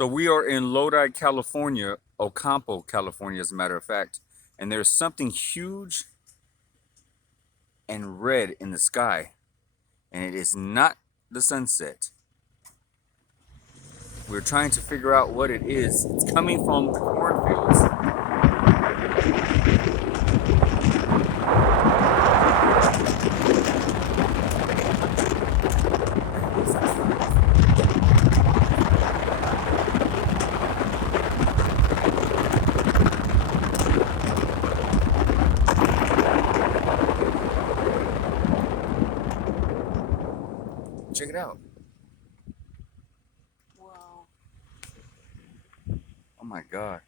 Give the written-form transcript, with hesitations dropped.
So we are in Lodi, California, Ocampo, California, as a matter of fact, and there's something huge and red in the sky, and it is not the sunset. We're trying to figure out what it is. It's coming from the cornfields. Check it out. Wow. Oh my God.